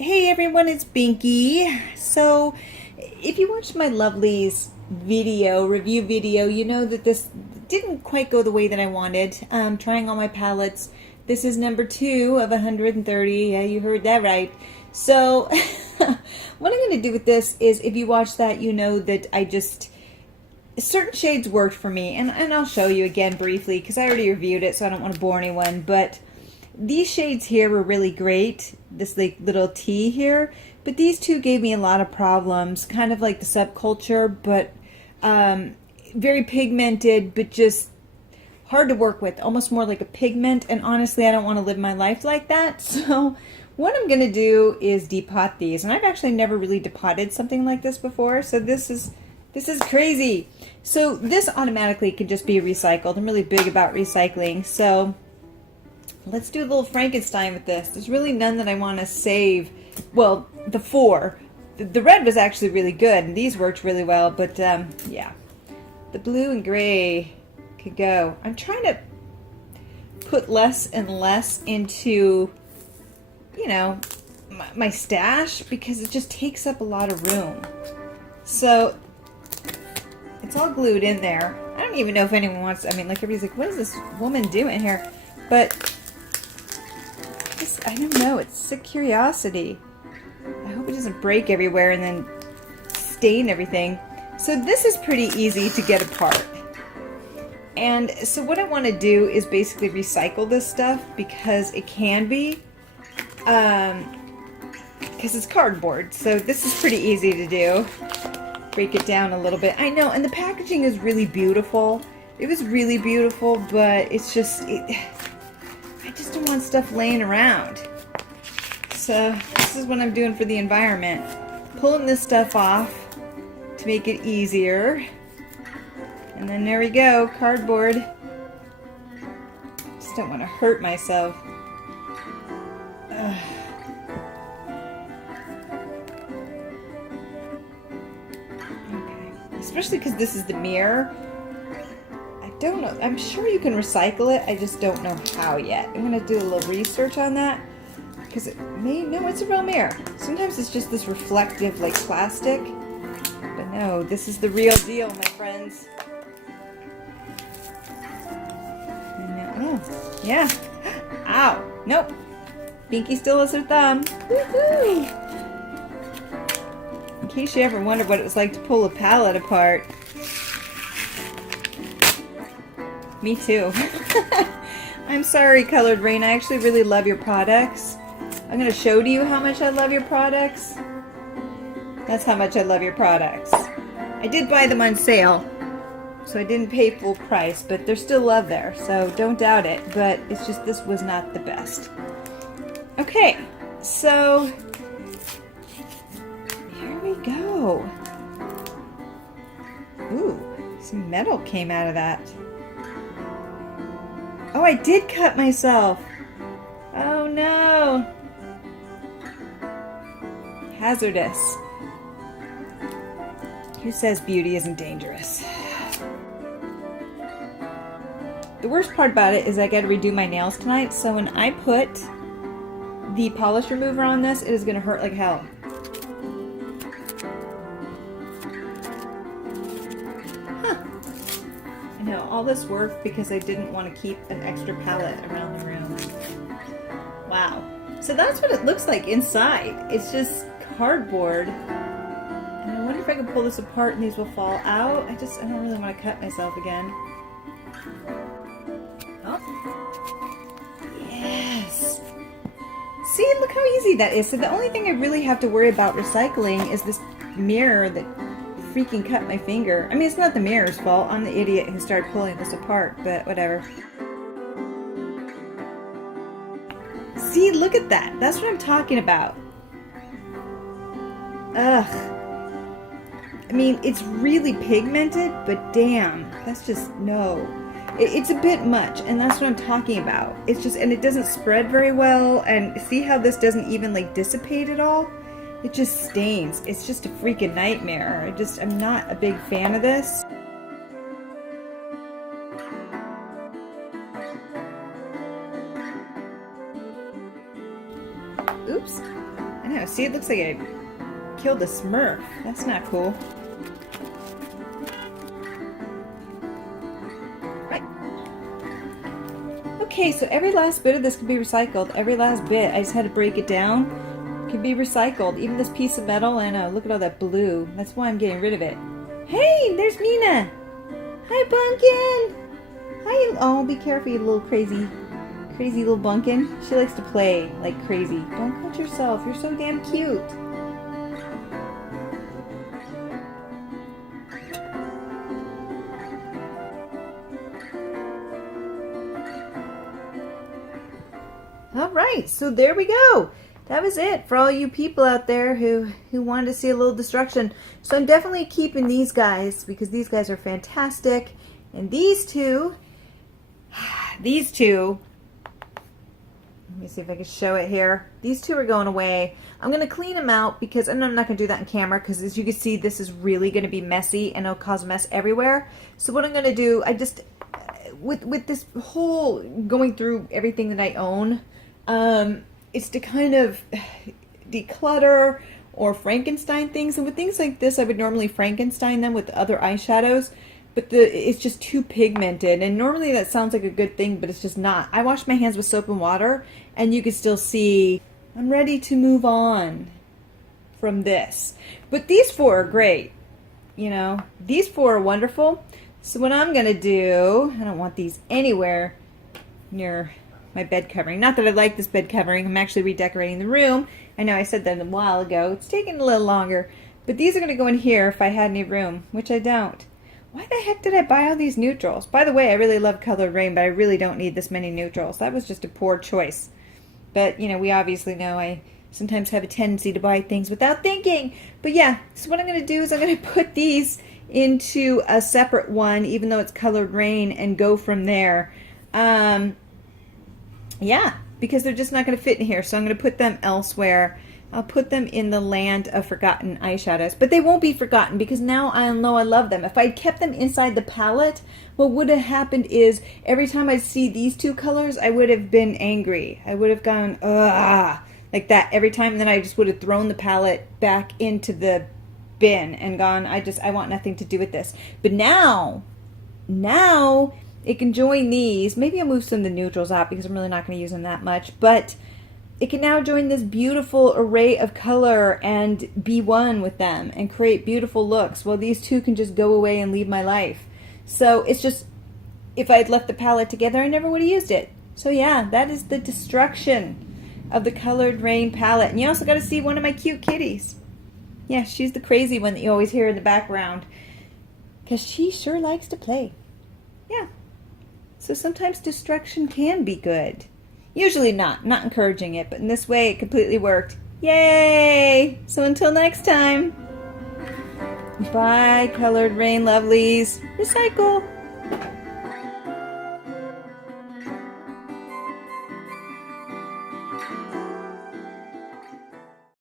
Hey everyone, it's Binky. So, if you watched my Lovelies review video, you know that this didn't quite go the way that I wanted. Trying all my palettes. This is number 2 of 130. Yeah, you heard that right. So, what I'm going to do with this is, if you watch that, you know that certain shades worked for me, and I'll show you again briefly because I already reviewed it, so I don't want to bore anyone, but these shades here were really great, this like little T here, but these two gave me a lot of problems, kind of like the subculture, but very pigmented, but just hard to work with, almost more like a pigment, and honestly I don't want to live my life like that. So what I'm going to do is depot these, and I've actually never really depotted something like this before, so this is crazy. So this automatically can just be recycled. I'm really big about recycling, so let's do a little Frankenstein with this. There's really none that I want to save. Well, the 4. The red was actually really good, and these worked really well, but yeah. The blue and gray could go. I'm trying to put less and less into, you know, my stash because it just takes up a lot of room. So it's all glued in there. I don't even know if anyone wants to, I mean, like everybody's like, what is this woman doing here? But I don't know, it's sick curiosity. I hope it doesn't break everywhere and then stain everything. So this is pretty easy to get apart. And so what I want to do is basically recycle this stuff because it can be, because it's cardboard. So this is pretty easy to do. Break it down a little bit. I know, and the packaging is really beautiful. It was really beautiful, but it's just, I just don't want stuff laying around. So this is what I'm doing for the environment. Pulling this stuff off to make it easier. And then there we go, cardboard. Just don't want to hurt myself. Ugh. Okay. Especially because this is the mirror. I don't know. I'm sure you can recycle it. I just don't know how yet. I'm going to do a little research on that. Because it may, no, it's a real mirror. Sometimes it's just this reflective, like plastic. But no, this is the real deal, my friends. And now, oh, yeah. Ow. Nope. Binky still has her thumb. Woohoo! In case you ever wondered what it was like to pull a palette apart. Me too. I'm sorry, Coloured Raine. I actually really love your products. I'm going to show to you how much I love your products. That's how much I love your products. I did buy them on sale, so I didn't pay full price, but there's still love there, so don't doubt it. But it's just this was not the best. Okay, so here we go. Ooh, some metal came out of that. Oh, I did cut myself. Oh no. Hazardous. Who says beauty isn't dangerous? The worst part about it is I gotta redo my nails tonight, so when I put the polish remover on this, it is gonna hurt like hell. I know, all this work because I didn't want to keep an extra palette around the room. Wow. So that's what it looks like inside. It's just cardboard. And I wonder if I can pull this apart and these will fall out. I don't really want to cut myself again. Oh. Yes. See, look how easy that is. So the only thing I really have to worry about recycling is this mirror that freaking cut my finger. I mean, it's not the mirror's fault. I'm the idiot who started pulling this apart, but whatever. See, look at that. That's what I'm talking about. Ugh. I mean, it's really pigmented, but damn, that's just, no. It's a bit much, and that's what I'm talking about. It's just, and it doesn't spread very well, and see how this doesn't even, like, dissipate at all? It just stains. It's just a freaking nightmare. I'm not a big fan of this. Oops. I know, see, it looks like I killed a Smurf. That's not cool. Right. Okay, so every last bit of this can be recycled. Every last bit. I just had to break it down. Can be recycled. Even this piece of metal, and look at all that blue. That's why I'm getting rid of it. Hey, there's Mina. Hi, Bunkin. Hi. Oh, be careful, you little crazy little Bunkin. She likes to play like crazy. Don't cut yourself. You're so damn cute. All right, so there we go. That was it for all you people out there who wanted to see a little destruction. So I'm definitely keeping these guys because these guys are fantastic. And these two, let me see if I can show it here. These two are going away. I'm going to clean them out because I'm not going to do that on camera because as you can see, this is really going to be messy and it'll cause a mess everywhere. So what I'm going to do, I just, with this whole going through everything that I own, it's to kind of declutter or Frankenstein things. And with things like this, I would normally Frankenstein them with other eyeshadows, but it's just too pigmented. And normally that sounds like a good thing, but it's just not. I wash my hands with soap and water, and you can still see I'm ready to move on from this. But these four are great. You know, these four are wonderful. So what I'm going to do, I don't want these anywhere near my bed covering. Not that I like this bed covering. I'm actually redecorating the room. I know I said that a while ago. It's taking a little longer. But these are going to go in here if I had any room, which I don't. Why the heck did I buy all these neutrals? By the way, I really love Coloured Raine, but I really don't need this many neutrals. That was just a poor choice. But, you know, we obviously know I sometimes have a tendency to buy things without thinking. But yeah, so what I'm going to do is I'm going to put these into a separate one, even though it's Coloured Raine, and go from there. Yeah, because they're just not going to fit in here, so I'm going to put them elsewhere. I'll put them in the land of forgotten eyeshadows, but they won't be forgotten because now I know I love them. If I'd kept them inside the palette, what would have happened is every time I'd see these two colors, I would have been angry. I would have gone, ugh, like that every time, and then I just would have thrown the palette back into the bin and gone, I want nothing to do with this. But now it can join these. Maybe I'll move some of the neutrals out because I'm really not going to use them that much. But it can now join this beautiful array of color and be one with them and create beautiful looks. Well, these two can just go away and leave my life. So it's just, if I had left the palette together, I never would have used it. So yeah, that is the destruction of the Coloured Raine palette. And you also got to see one of my cute kitties. Yeah, she's the crazy one that you always hear in the background because she sure likes to play. Yeah. So sometimes destruction can be good. Usually not encouraging it, but in this way it completely worked. Yay! So until next time, bye Coloured Raine Lovelies. Recycle!